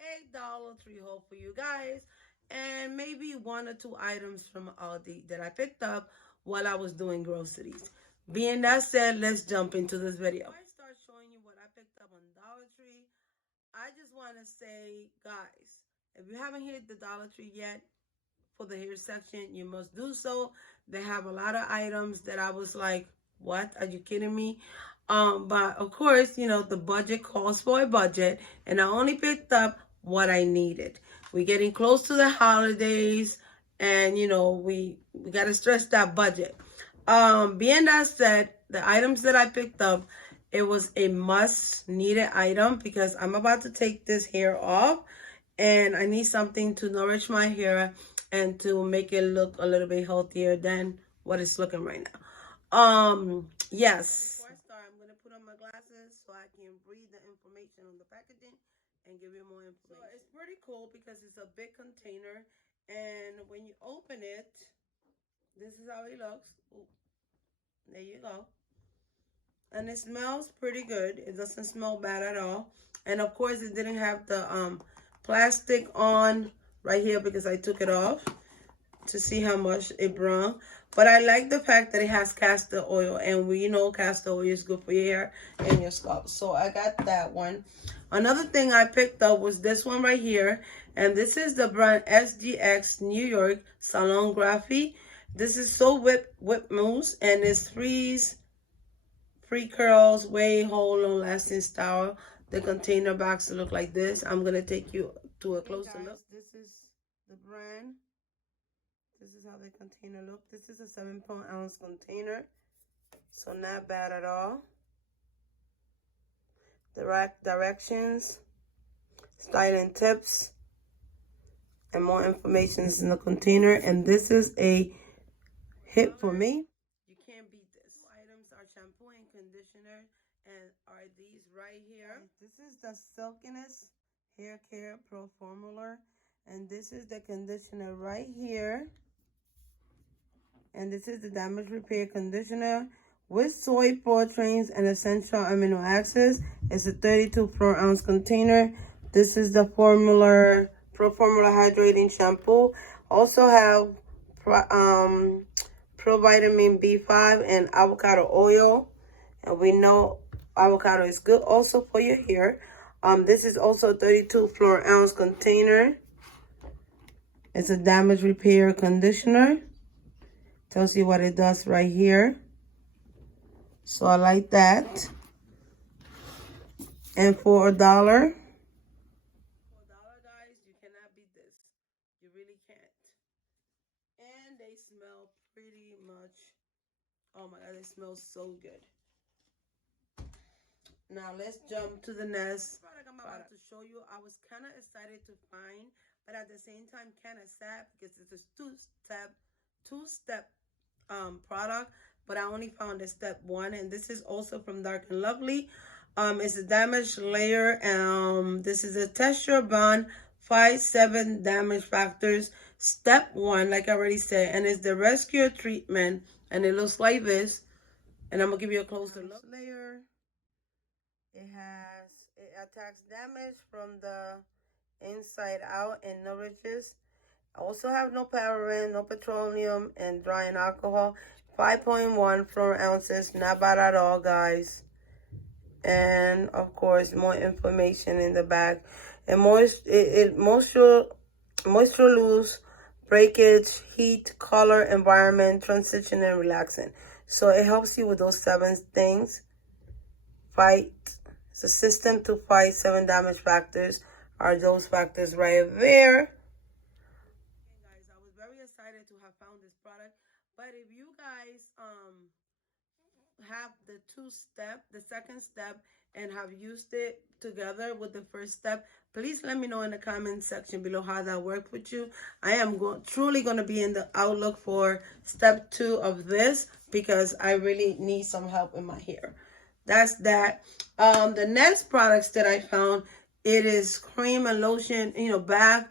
a Dollartree haul for you guys, and maybe 1 or 2 items from Aldi that I picked up while I was doing groceries. Being that said, let's jump into this video. Before I start showing you what I picked up on Dollar Tree, I just want to say, guys, if you haven't hit the Dollar Tree yet for the hair section, you must do so. They have a lot of items that I was like, what? Are you kidding me? But of course, you know, the budget calls for a budget, and I only picked up what I needed. We're getting close to the holidays, and you know, we gotta stretch that budget. Being that said, the items that I picked up, it was a must needed item because I'm about to take this hair off, and I need something to nourish my hair and to make it look a little bit healthier than what it's looking right now. Yes. Before I start, I'm gonna put on my glasses so I can read the information on the packaging and give you more information. So it's pretty cool because it's a big container, and when you open it, this is how it looks. Ooh, there you go. And it smells pretty good. It doesn't smell bad at all. And of course, it didn't have the plastic on right here because I took it off to see how much it brought. But I like the fact that it has castor oil, and we know castor oil is good for your hair and your scalp. So I got that one. Another thing I picked up was this one right here, and this is the brand SGX New York Salon Graffy. This is so whip mousse, and it's free curls, way whole, long lasting style. The container box to look like this. I'm gonna take you to a closer look. This is the brand. This is how the container look. This is a 7-ounce container, so not bad at all. The directions, styling tips, and more information is in the container. And this is a hit for me. You can't beat this. Items are shampoo and conditioner, and are these right here. This is the Silkiness Hair Care Pro Formula, and this is the conditioner right here. And this is the damage repair conditioner with soy proteins and essential amino acids. It's a 32-ounce container. This is the Pro Formula Hydrating Shampoo. Also have Pro Vitamin B5 and avocado oil. And we know avocado is good also for your hair. This is also a 32-ounce container. It's a damage repair conditioner. Tells you what it does right here. So I like that. And for $1, guys, you cannot beat this. You really can't. And they smell pretty much, oh my God, they smell so good. Now let's jump to the next product I'm about to show you. I was kind of excited to find, but at the same time kind of sad because it's a two-step product, but I only found the step 1, and this is also from Dark and Lovely. It's a damage layer. This is a texture bond 5-7 damage factors. Step 1, like I already said, and it's the rescue treatment, and it looks like this. And I'm gonna give you a closer look. Layer. It attacks damage from the inside out and nourishes. I also have no paraben, no petroleum, and drying alcohol. 5.1 fluoride ounces, not bad at all, guys. And of course, more information in the back. And moisture loose, breakage, heat, color, environment, transition, and relaxing. So it helps you with those 7 things. It's a system to fight 7 damage factors. Are those factors right there? Excited to have found this product, but if you guys have the second step, and have used it together with the first step, please let me know in the comment section below how that worked with you. I am truly going to be in the outlook for step 2 of this because I really need some help in my hair. That's that. The next products that I found, it is cream and lotion, bath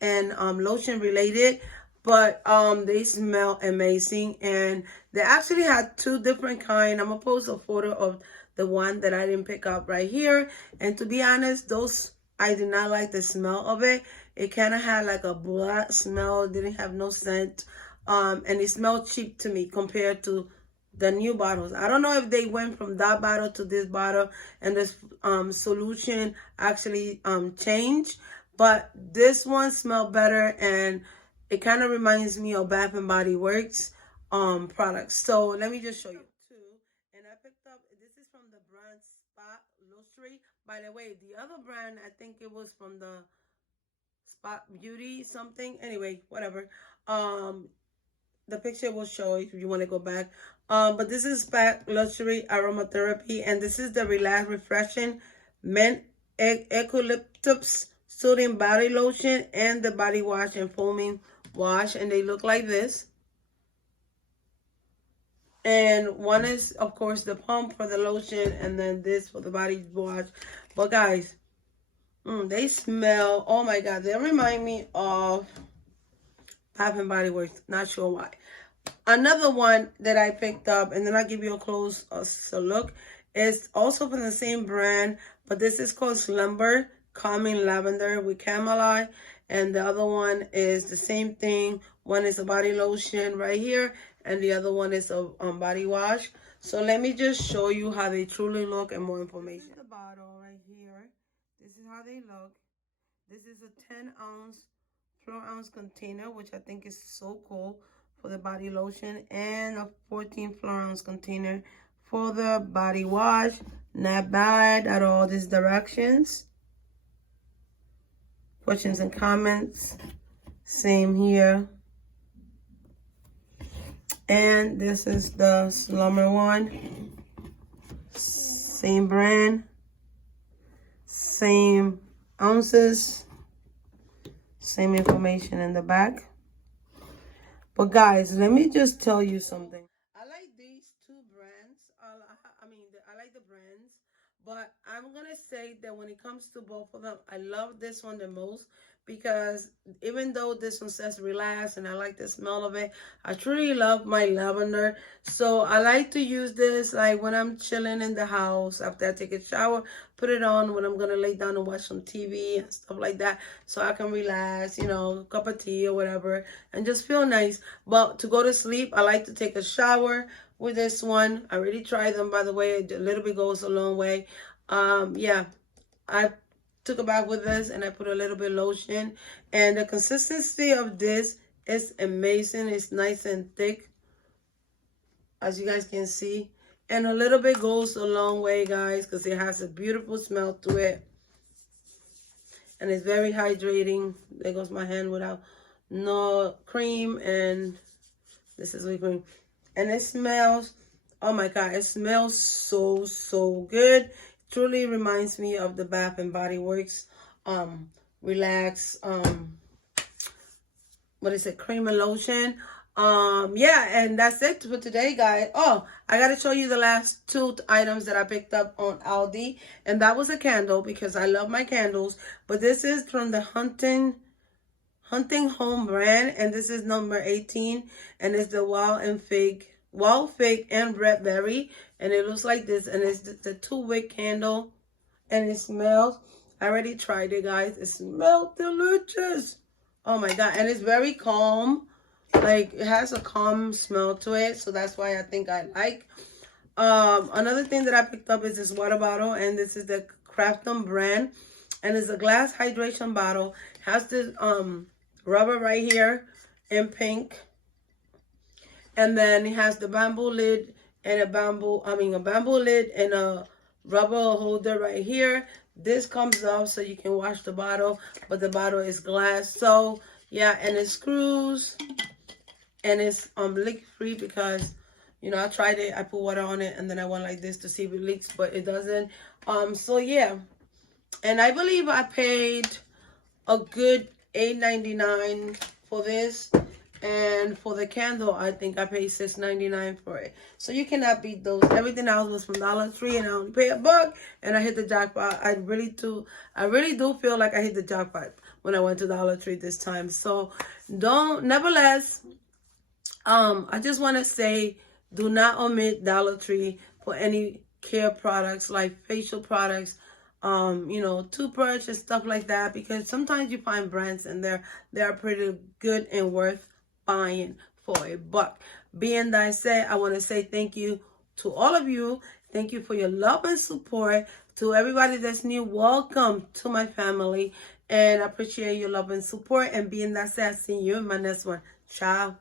and lotion related. But they smell amazing, and they actually had 2 different kinds. I'm gonna post a photo of the one that I didn't pick up right here. And to be honest, those I did not like the smell of it. It kind of had like a black smell. It didn't have no scent. And it smelled cheap to me compared to the new bottles. I don't know if they went from that bottle to this bottle and this solution actually changed, but this one smelled better, and it kind of reminds me of Bath and Body Works products. So let me just show you too. And I picked up, this is from the brand Lotion. By the way, the other brand, I think it was from the Spot Beauty something. Anyway, whatever. The picture will show if you want to go back. But this is Spot Luxury Aromatherapy, and this is the Relax Refreshing Mint Eucalyptus Soothing Body Lotion and the Body Wash and Foaming Wash, and they look like this. And one is, of course, the pump for the lotion, and then this for the body wash. But guys, they smell, oh my God, they remind me of Bath and Body Works. Not sure why. Another one that I picked up, and then I'll give you a close look, is also from the same brand, but this is called Slumber Calming Lavender with Chamomile, and the other one is the same thing. One is a body lotion right here, and the other one is a body wash. So let me just show you how they truly look and more information. This is the bottle right here. This is how they look. This is a 10-ounce, 4-ounce container, which I think is so cool for the body lotion, and a 14-ounce container for the body wash. Not bad at all. These directions. Questions and comments. Same here. And this is the Slumber one. Same brand. Same ounces. Same information in the back. But guys, let me just tell you something. I like these two brands. I like the brands. But I'm going to say that when it comes to both of them, I love this one the most, because even though this one says relax and I like the smell of it, I truly love my lavender. So I like to use this like when I'm chilling in the house after I take a shower, put it on when I'm going to lay down and watch some TV and stuff like that, so I can relax, you know, a cup of tea or whatever, and just feel nice. But to go to sleep, I like to take a shower with this one. I already tried them, by the way. A little bit goes a long way. Yeah, I took a bath with this, and I put a little bit of lotion, and the consistency of this is amazing. It's nice and thick, as you guys can see, and a little bit goes a long way, guys, because it has a beautiful smell to it, and it's very hydrating. There goes my hand without no cream, and this is whipped cream. And it smells, oh my God, it smells so good. Truly reminds me of the Bath and Body Works Relax, what is it, cream and lotion. Yeah, and that's it for today, guys. Oh, I gotta show you the last two items that I picked up on Aldi, and that was a candle, because I love my candles. But this is from the Hunting Home brand, and this is number 18, and it's the wild fig and red berry, and it looks like this, and it's the 2-wick candle, and it smells, I already tried it, guys. It smells delicious. Oh my God. And it's very calm. Like, it has a calm smell to it, so that's why I think I like. Another thing that I picked up is this water bottle, and this is the Crafton brand, and it's a glass hydration bottle. It has this rubber right here in pink, and then it has the bamboo lid and a bamboo lid and a rubber holder right here. This comes off so you can wash the bottle, but the bottle is glass. So yeah, and it screws, and it's leak free, because you know, I tried it, I put water on it, and then I went like this to see if it leaks, but it doesn't. So yeah, and I believe I paid a good $8.99 for this. And for the candle, I think I paid $6.99 for it. So you cannot beat those. Everything else was from Dollartree, and I only paid $1, and I hit the jackpot. I really do feel like I hit the jackpot when I went to Dollartree this time. So nevertheless, I just want to say, do not omit Dollartree for any care products like facial products, toothbrush and stuff like that, because sometimes you find brands and they're pretty good and worth buying for $1. Being that I said, I want to say thank you to all of you. Thank you for your love and support. To everybody that's new, welcome to my family. And I appreciate your love and support. And being that said, I'll see you in my next one. Ciao.